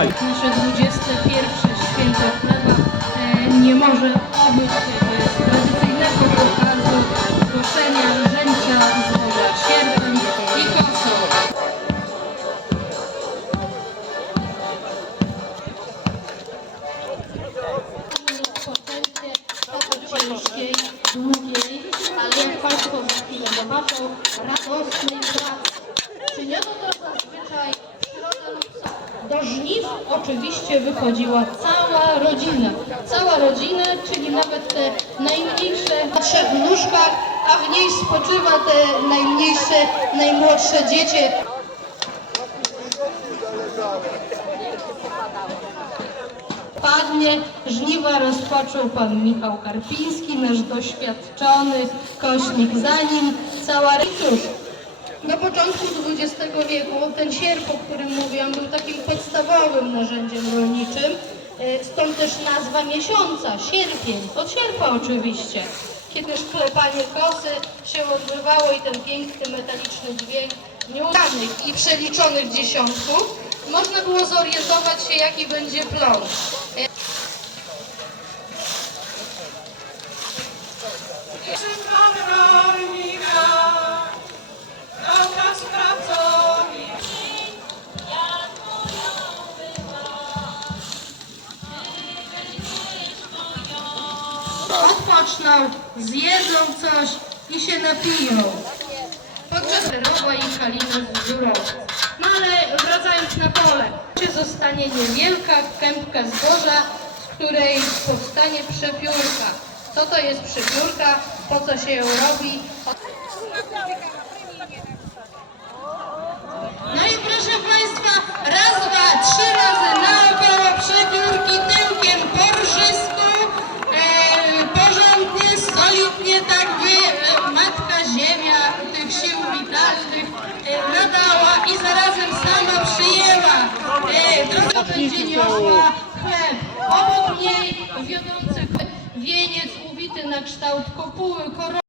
Daj. Nasze 21 święto chleba nie może obyć bez tradycyjnego pokazu koszenia rzęcia złoża sierpem i kosą. ale radosnej pracy. Czyniono to zazwyczaj w środę lub do żniw oczywiście wychodziła cała rodzina. Cała rodzina, czyli nawet te najmniejsze na trzech nóżkach, a w niej spoczywa te najmniejsze, najmłodsze dzieci. Padnie żniwa rozpoczął pan Michał Karpiński, nasz doświadczony kośnik. Za nim cała cóż, na początku XX wieku ten sierp, o którym mówiłam, był takim podstawowym narzędziem rolniczym. E, Stąd też nazwa miesiąca, sierpień, od sierpa oczywiście. Kiedy szklepanie kosy się odbywało i ten piękny metaliczny dźwięk nieudanych i przeliczonych dziesiątków, można było zorientować się, jaki będzie plon. Odpoczną, zjedzą coś i się napiją. Podczas Serowa i Kaliny Żurowa. No ale wracając na pole, czy zostanie niewielka kępka zboża, z której powstanie przepiórka. Co to jest przepiórka? Po co się ją robi? Droga będzie niosła chleb, obok niej wiodący chleb, wieniec uwity na kształt kopuły, korony.